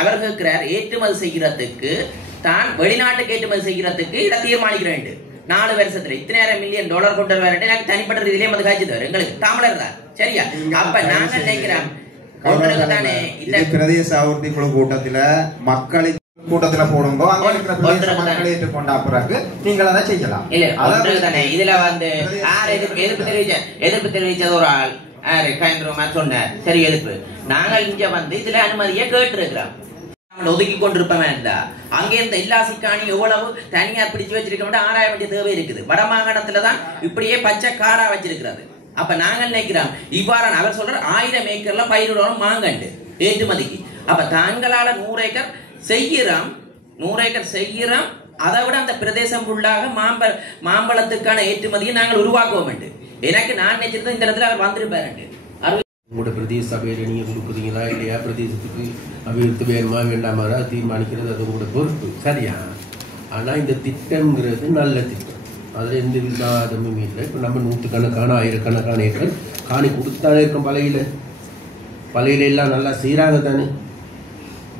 அவர் கேட்கிறார் ஏற்றுமதி செய்கிறதுக்கு தான் வெளிநாட்டுக்கு ஏற்றுமதி செய்கிறதுக்கு இதை தீர்மானிக்கிறேன் 4 வருஷத்துல $1,000 மில்லியன் கொண்டு வரட்டு எனக்கு தனிப்பட்ட ரீதியிலே வந்து காய்ச்சி தரும் எங்களுக்கு தமிழர் தான் சரியா அப்ப நாங்க நினைக்கிறோம் தானே இந்த பிரதேச அபிவிருத்தி குழு கூட்டத்துல மக்களை கூட்டத்துல போடுங்க அங்க இருக்கிற பிரதேச மக்களை ஏற்றுக்கொண்ட பிறகு நீங்கள் அதை செய்யலாம் இல்ல தானே இதுல வந்து யார் எதிர்ப்பு தெரிவிச்சது ஒரு ஆள் சொன்னார் சரி எதிர்ப்பு நாங்கள் இங்க வந்து இதுல அனுமதியை கேட்டு இருக்கிறோம் ஒதுக்கி கொண்டிருப்பவன் இருந்தா அங்கே இந்த எல்லா சிக்காணியும் எவ்வளவு தனியா பிடிச்சு வச்சிருக்க ஆராய வேண்டிய தேவை இருக்குது வடமாகாணத்துலதான் இப்படியே பச்சை காடா வச்சிருக்கிறது அப்ப நாங்கள் நினைக்கிறோம் இவ்வாறான அவர் சொல்ற 1000 ஏக்கர்ல பயிரிடணும் மாங்கண்டு ஏற்றுமதிக்கு அப்ப தாங்களால 100 ஏக்கர் செய்கிறோம் 100 ஏக்கர் செய்கிறோம் அதை விட அந்த பிரதேசம் உள்ளாக மாம்பழத்துக்கான ஏற்றுமதியை நாங்கள் உருவாக்குவோம் எனக்கு நான் நினைச்சிருந்தேன் இந்த இடத்துல அவர் வந்திருப்பாரு உங்களோட பிரதேச சபையில் நீங்கள் கொடுக்குறீங்களா இல்லையா பிரதேசத்துக்கு அபிவிருத்தி வேணுமா வேண்டாமா தீர்மானிக்கிறது அது உங்களோட பொறுப்பு சரியா ஆனால் இந்த திட்டம்ங்கிறது நல்ல திட்டம் அதில் எந்த விவாதமும் இல்லை இப்போ நம்ம 100கணக்கான 1000கணக்கான ஏக்கர் காணி கொடுத்துத்தானே இருக்கோம் பழையில எல்லாம் நல்லா செய்கிறாங்க தானே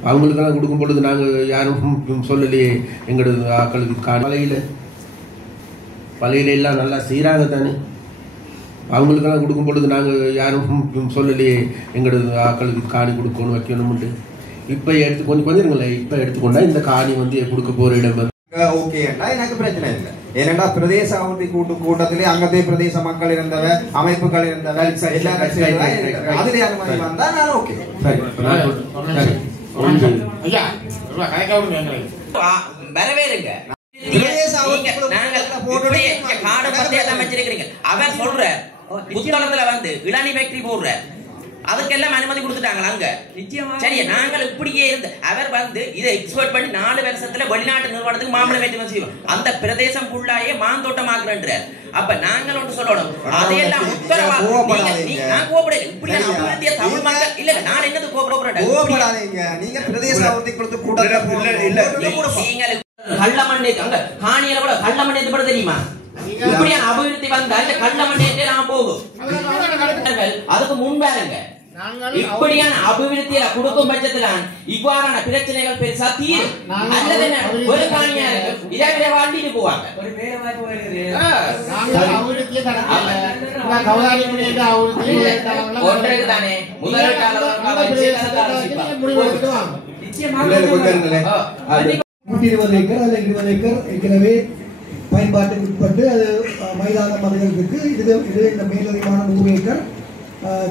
அவங்களுக்கெல்லாம் கொடுக்கும் பொழுது நாங்கள் யாரும் சொல்லலையே எங்களோட ஆக்களுக்கு பழையில எல்லாம் நல்லா செய்கிறாங்க தானே அவங்களுக்கெல்லாம் கொடுக்கும் பொழுது நாங்கள் யாரும் சொல்லலையே எங்களோட ஆக்களுக்கு காணி கொடுக்கணும் வைக்கணும்னு இப்போ எடுத்து கொஞ்சம் இருங்களே இப்போ எடுத்துக்கொண்டா இந்த காணி வந்து கொடுக்க போகிற இடம் ஓகேண்டா எனக்கு பிரச்சனை இல்லை ஏனென்றா பிரதேச அபிவிருத்தி கூட்டத்திலே அங்கத்தே பிரதேச மக்கள் இருந்தவ அமைப்புகள் இருந்தவ அதிலே அனுமதி வந்தா நான் ஓகே வரவேறுங்க அவர் சொல்ற புத்தளத்துல வந்து இளநீ ஃபேக்டரி போடுற அதுக்கெல்லாம் அனுமதி கொடுத்துட்டாங்களா அங்க சரி நாங்கள் இப்படியே இருந்து அவர் வந்து இதை எக்ஸ்போர்ட் பண்ணி 4 வருஷத்துல வெளிநாட்டு நிறுவனத்துக்கு மாம்பழம் ஏற்றுமதி செய்வோம் அந்த பிரதேசம் ஃபுல்லாயே மாந்தோட்டமாக்குறேன்றார் அப்ப நாங்கள் ஒன்று சொல்லணும் அதையெல்லாம் உத்தரவா நான் கோபப்படல இப்படியான அபிவிருத்திய தமிழ் மக்கள் இல்ல நான் என்னது கோபப்படுறேன் நீங்க பிரதேச அபிவிருத்தி கொடுத்து கூட்டத்துல இல்ல நீங்கள் கள்ள மண்ணே அங்க காணியில கூட கள்ள மண்ணே பட தெரியுமா இப்படியான அபிவிருத்தி வந்தா இந்த கள்ள மண்ணே நான் போகும் அதுக்கு முன்பாருங்க இப்படியான அபிவிருத்தியில கொடுக்கும் பட்சத்துல இவ்வாறான பிரச்சனைகள் பெருசா தீரும் அல்லது ஒரு காணியா இருக்கு இதை வாழ்ந்துட்டு போவாங்க ஒன்றைக்கு தானே ஏற்கனவே பயன்பாட்டுக்கு உட்பட்டு அது மைதான மனிதர்களுக்கு இது இந்த மேலதிகமான 100 ஏக்கர்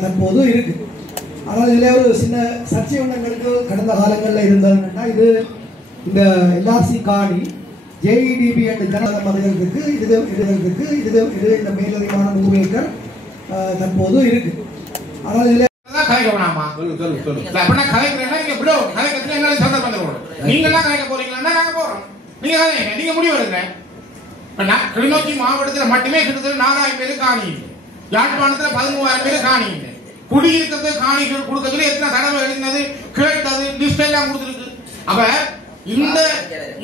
தற்போது இருக்கு. ஆனால் இதில் ஒரு சின்ன சர்ச்சை ஒன்றங்களுக்கு கடந்த காலங்களில் இருந்ததுன்னா இது இந்த எல்ஆர்சி காணி ஜேஇடிபி என்ற ஜனநாயக மனிதர்களுக்கு இது இந்த மேலதிகமான 100 ஏக்கர் தற்போது இருக்கு. ஆனால் இதில் நீங்க முடிவு எடுங்க. கிளிநொச்சி மாவட்டத்தில் மட்டுமே கிட்டத்தட்ட 4000 பேர் காணி, யாழ்ப்பாணத்தில் 13000 பேர் காணி, குடியிருக்கிறது காணிகள் கொடுக்கறதுல எத்தனை தடவை எழுதினது கேட்டது லிஸ்ட் எல்லாம் கொடுத்துருக்கு. அப்ப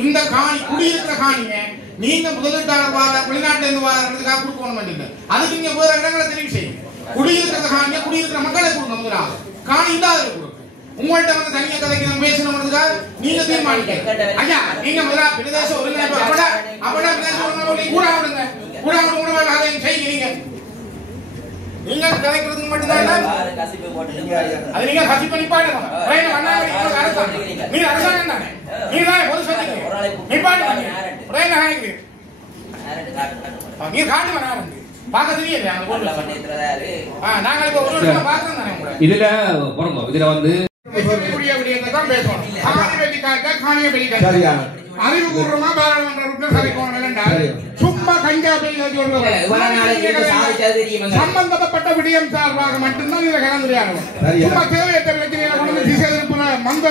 இந்த காணி குடியிருக்கிற காணிங்க நீங்க முதலீட்டாளர் வார வெளிநாட்டுல இருந்து வாரதுக்காக கொடுக்கணும் மாட்டீங்க. அதுக்கு நீங்க வேற இடங்களை தெரிவு செய்யுங்க. குடியிருக்கிற காணிய குடியிருக்கிற மக்களை கொடுங்க. முதலாவது காணி இல்லாத கொடுங்க. உங்கள்கிட்ட வந்து தனியா கதைக்கு பேசணும்ன்றதுக்காக நீங்க தீர்மானிக்க ஐயா நீங்க முதல்ல பிரதேச ஒருங்கிணைப்பு அப்படா பிரதேச ஒருங்கிணைப்பு கூட விடுங்க. கூட விடுங்க அதை செய்யுங்க. நீங்க கதைக்கிறதுக்கு மட்டும்தான் அது நீங்க கசிப்பு நிப்பாடுங்க. நீங்க அரசாங்கம் தானே, நீங்க தான் பொது சொன்னீங்க நிப்பாடுங்க. நீங்க காட்டு வராங்க பார்க்க தெரியல. நாங்கள் இப்போ ஒரு வருஷம் பார்க்கணும் தானே. இதுல போறோம். இதுல வந்து அறிவுபூர்வமா பாராளுமன்ற சும்மா கஞ்சா சம்பந்தப்பட்ட விடயம் சார்பாக மட்டும்தான் இதை கலந்துரையாடணும். சும்மா தேவையற்ற பிரச்சனைகளை கொண்டு திசை திருப்பின மந்த